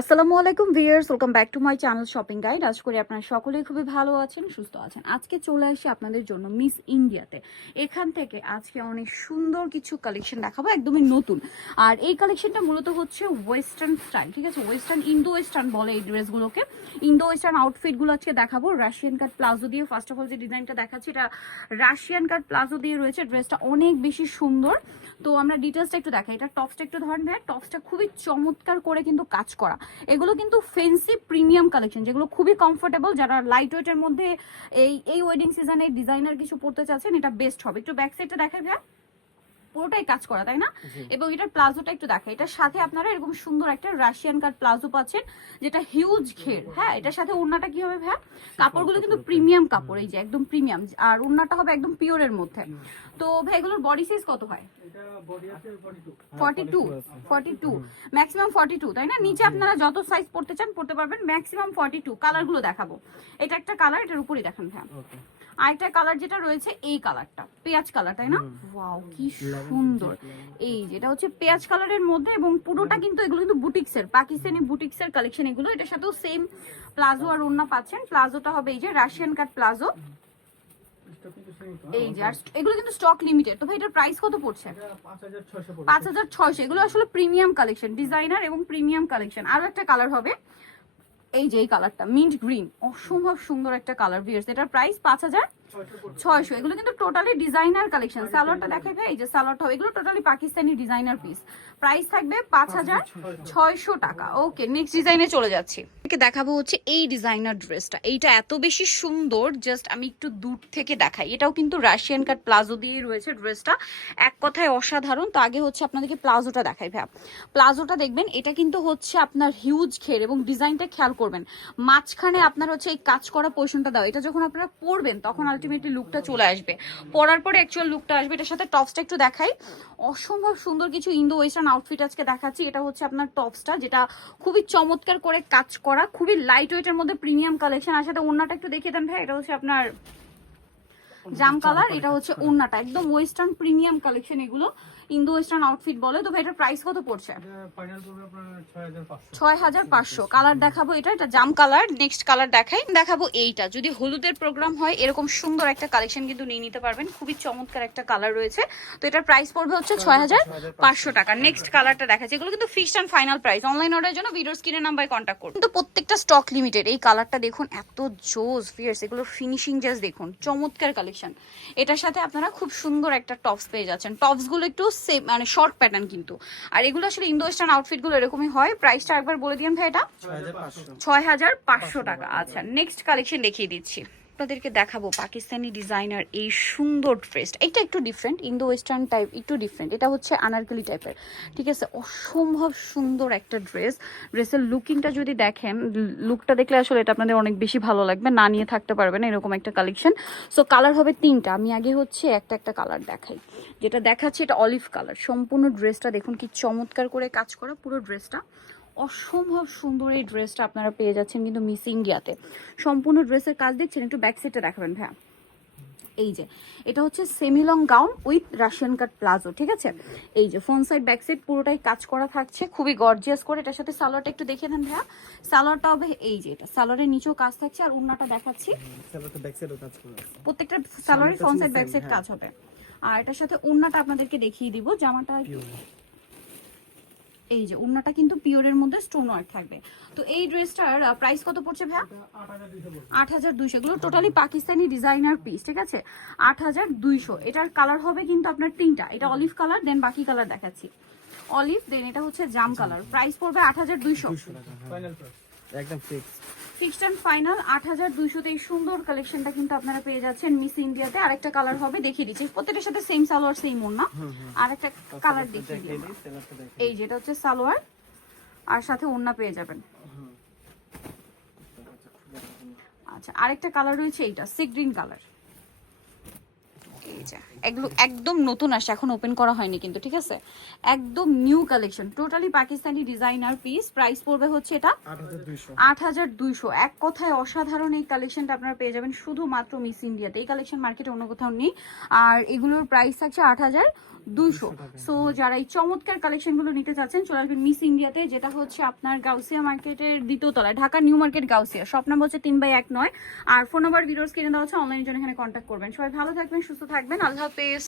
আসসালামু আলাইকুম viewers welcome back to my channel shopping guide. আজ করি আপনারা সকলেই খুবই ভালো আছেন, সুস্থ আছেন। আজকে চলে আসি আপনাদের জন্য মিস ইন্ডিয়াতে। এখান থেকে আজকে অনেক সুন্দর কিছু কালেকশন দেখাবো, একদমই নতুন। আর এই কালেকশনটা মূলত হচ্ছে ওয়েস্টার্ন স্টাইল, ঠিক আছে? ওয়েস্টার্ন, ইন্দো ওয়েস্টার্ন বলে এই ড্রেসগুলোকে। ইন্দো ওয়েস্টার্ন আউটফিটগুলো আজকে দেখাবো, রাশিয়ান কাট প্লাজো দিয়ে। ফার্স্ট অফ অল যে ডিজাইনটা দেখাচ্ছি, এটা রাশিয়ান কাট প্লাজো দিয়ে রয়েছে। ড্রেসটা অনেক বেশি সুন্দর। তো আমরা ডিটেলসটা একটু দেখাই। এটা টপসটা একটু ধরেন ভাই টপসটা খুবই চমৎকার করে কিন্তু কাজ করা। এগুলো কিন্তু ফেন্সি প্রিমিয়াম কালেকশন যেগুলো খুবই কমফোর্টেবল যারা লাইট ওয়েটের মধ্যে এই এই ওয়েডিং সিজনে ডিজাইনার কিছু পড়তে চাচ্ছেন, এটা বেস্ট হবে। একটু ব্যাক সাইডটা দেখা ভাই পুরোটাই কাজ করা তাই না? এবং এটার প্লাজোটা একটু দেখা এটার সাথে আপনারা এরকম সুন্দর একটা রাশিয়ান কাট প্লাজো পাচ্ছেন যেটা হিউজ ঘের। হ্যাঁ এটার সাথে ওড়নাটা কি হবে ভাইয়া? কাপড়গুলো কিন্তু প্রিমিয়াম কাপড় এই যে একদম প্রিমিয়াম আর ওড়নাটা হবে একদম পিওরের মধ্যে। তো ভাই এগুলোর বডি সাইজ কত হয়? Forty two forty two maximum forty two তাই না? নিচে আপনারা যত সাইজ পড়তে চান পড়তে পারবেন। ম্যাক্সিমাম ফর্টি টু কালারগুলো দেখাবো। এটা একটা কালার এটার উপরই দেখান আরেকটা কালার যেটা রয়েছে এই কালারটা পেঁয়াজ কালার তাই না? ওয়াও কি সুন্দর। এই যেটা হচ্ছে পেঁয়াজ কালারের মধ্যে এবং পুরোটা কিন্তু এগুলো কিন্তু বুটিক্সের পাকিস্তানি বুটিক্সের কালেকশন এগুলো। এটার সাথেও সেম প্লাজো আর ওড়না পাচ্ছেন। প্লাজোটা হবে এই যে রাশিয়ান কাট প্লাজো। এই যে এগুলো কিন্তু স্টক লিমিটেড তো ভাই এটার প্রাইস কত পড়ছে? পাঁচ হাজার ছয়শো। এগুলো আসলে প্রিমিয়াম কালেকশন ডিজাইনার এবং প্রিমিয়াম কালেকশন আরও একটা কালার হবে। এই যে এই কালারটা মিন্ট গ্রিন অসম্ভব সুন্দর একটা কালার ভিয়ার্স এটার প্রাইস পাঁচ হাজার ছয়শো এগুলো কিন্তু টোটালি ডিজাইনার কালেকশন সালোয়ারটা দেখাবে এই যে সালোয়ারটা এগুলো totally Pakistani designer piece price থাকবে পাঁচ হাজার ছয়শো। টাকা। ওকে নেক্সট ডিজাইনে চলে যাচ্ছি। দেখাবো হচ্ছে এই ডিজাইনার ড্রেসটা এইটা এত বেশি সুন্দর জাস্ট আমি একটু দূর থেকে দেখাই। এটাও কিন্তু রাশিয়ান কাট প্লাজো দিয়ে রয়েছে ড্রেসটা এক কথায় অসাধারণ। তো আগে হচ্ছে আপনাদেরকে প্লাজোটা দেখাই ভাই প্লাজোটা দেখবেন, এটা কিন্তু হচ্ছে আপনার হিউজ ঘের এবং ডিজাইনটা খেয়াল করবেন। মাঝখানে আপনার হচ্ছে এই কাজ করা পোর্শনটা দাও এটা যখন আপনারা পরবেন, তখন আলটিমেটলি লুকটা চলে আসবে। পরার পরে অ্যাকচুয়াল লুকটা আসবে। এটার সাথে টপসটা একটু দেখাই। অসম্ভব সুন্দর কিছু ইন্দো ওয়েস্টার্ন আউটফিট আজকে দেখাচ্ছি। এটা হচ্ছে আপনার টপসটা যেটা খুবই চমৎকার করে কাজ করা খুবই লাইট ওয়েটের মধ্যে প্রিমিয়াম কালেকশন আর সাথে ওড়নাটা একটু দেখিয়ে দেন ভাই, এটা হচ্ছে আপনার জাম কালার এটা হচ্ছে ওড়নাটা একদম ওয়েস্টার্ন প্রিমিয়াম কালেকশন এগুলো ইন্দো ওয়েস্টার্ন আউটফিট বলে তো ভাই এটার প্রাইস কত পড়ছে? ছয় হাজার পাঁচশো। কালার দেখাবো এটা এটা জাম কালার নেক্সট কালার দেখাই। দেখাবো এইটা। যদি হলুদের প্রোগ্রাম হয় এরকম সুন্দর একটা কালেকশন কিন্তু নিয়ে নিতে পারবেন। খুবই চমৎকার একটা কালার রয়েছে। তো এটার প্রাইস পড়বে হচ্ছে ছয় হাজার পাঁচশো টাকা। নেক্সট কালারটা দেখাচ্ছে। এগুলো কিন্তু fixed and final price online অর্ডারের জন্য ভিডিওর স্ক্রিনের নাম্বারে কন্ট্যাক্ট করুন। কিন্তু প্রত্যেকটা স্টক লিমিটেড এই কালারটা দেখুন এত জোস ফিয়ার্স এগুলো ফিনিশিং জাস্ট দেখুন। চমৎকার কালেকশন এটার সাথে আপনারা খুব সুন্দর একটা টপস পেয়ে যাচ্ছেন। টপসগুলো একটু সেম মানে শর্ট প্যাটার্ন কিন্তু। আর এগুলো আসলে ইন্দো ওয়েস্টার্ন আউটফিটগুলো এরকমই হয়। প্রাইসটা একবার বলে দিন ভাই এটা। ছয় হাজার পাঁচশো। টাকা। আচ্ছা নেক্সট কালেকশন দেখিয়ে দিচ্ছি। আপনাদেরকে দেখাবো পাকিস্তানি ডিজাইনার এই সুন্দর ড্রেস এটা একটু ডিফারেন্ট ইন্দো ওয়েস্টার্ন টাইপ একটু ডিফারেন্ট এটা হচ্ছে আনারকলি টাইপের ঠিক আছে? অসম্ভব সুন্দর একটা ড্রেস ড্রেসের লুকিংটা যদি দেখেন লুকটা দেখলে আসলে এটা আপনাদের অনেক বেশি ভালো লাগবে। না নিয়ে থাকতে পারবেন এরকম একটা কালেকশন সো কালার হবে তিনটা। আমি আগে হচ্ছে একটা একটা কালার দেখাই। যেটা দেখাচ্ছে এটা অলিভ কালার সম্পূর্ণ ড্রেসটা দেখুন কি চমৎকার করে কাজ করা পুরো ড্রেসটা অসম্ভব সুন্দর এই ড্রেসটা আপনারা পেয়ে যাচ্ছেন কিন্তু মিস ইন্ডিয়াতে সম্পূর্ণ ড্রেসের কাজ দেখছেন একটু ব্যাক সাইডটা দেখাবেন ভাইয়া। এই যে এটা হচ্ছে semilong gown with Russian cut palazzo ঠিক আছে? এই যে ফ্রন্ট সাইড ব্যাক সাইড পুরোটাই কাজ করা থাকছে খুবই গর্জিয়াস করে। এটার সাথে সালোয়ারটা একটু দেখে নেন ভাইয়া। সালোয়ারটা হবে এই যে এটা সালোয়ারের নিচেও কাজ থাকছে আর উন্নাটা দেখাচ্ছি। প্রত্যেকটা সালোয়ারের ফ্রন্ট সাইড ব্যাক সাইড কাজ হবে। আর এটার সাথে উন্নাটা আপনাদেরকে দেখিয়ে দিব জামাটা এই যে ওড়নাটা কিন্তু পিওরের মধ্যে স্টোন ওয়ার্ক থাকবে। তো এই ড্রেসটার প্রাইস কত পড়ছে ভাইয়া? আট হাজার দুইশো। এগুলো টোটালি পাকিস্তানি ডিজাইনার পিস ঠিক আছে? আট হাজার দুইশো। এটার কালার হবে কিন্তু আপনার তিনটা। এটা অলিভ কালার দেন বাকি কালার দেখাচ্ছি। অলিভ দেন এটা হচ্ছে জাম কালার প্রাইস পড়বে আট হাজার দুইশো। একদম ফিক্স ফিক্সড অ্যান্ড ফাইনাল আট হাজার দুইশোতে এই সুন্দর কালেকশনটা কিন্তু আপনারা পেয়ে যাচ্ছেন মিস ইন্ডিয়াতে আরেকটা কালার হবে দেখিয়ে দিচ্ছি। প্রত্যেকটার সাথে সেম সালোয়ার সেম ওড়না। আর একটা কালার দেখিয়ে দিই এই যেটা হচ্ছে সালোয়ার। আর সাথে ওড়না পেয়ে যাবেন। আচ্ছা আরেকটা কালার রয়েছে এইটা সি গ্রিন কালার এই যে এগুলো একদম নতুন আসে এখন ওপেন করা হয়নি কিন্তু ঠিক আছে? একদম new collection totally Pakistani designer piece price পড়বে হচ্ছে এটা আট হাজার দুইশো। এক কথায় অসাধারণ এই কালেকশনটা আপনারা পেয়ে যাবেন শুধুমাত্র মিস ইন্ডিয়াতে এই কালেকশন মার্কেটে অন্য কোথাও নেই। আর এগুলোর প্রাইস থাকছে আট হাজার দুইশো। সো যারা এই চমৎকার কালেকশনগুলো নিতে চাচ্ছেন চলে আসবেন মিস ইন্ডিয়াতে যেটা হচ্ছে আপনার গাউসিয়া মার্কেটের দ্বিতীয় তলায় Dhaka new market Gausia. Shop number হচ্ছে তিন বাই এক নয়। আর ফোন নাম্বার ভিডিওস কিনে দেওয়া হচ্ছে অনলাইনের জন্য এখানে কন্ট্যাক্ট করবেন। সবাই ভালো থাকবেন সুস্থ থাকবেন আল্লাহ হাফেজ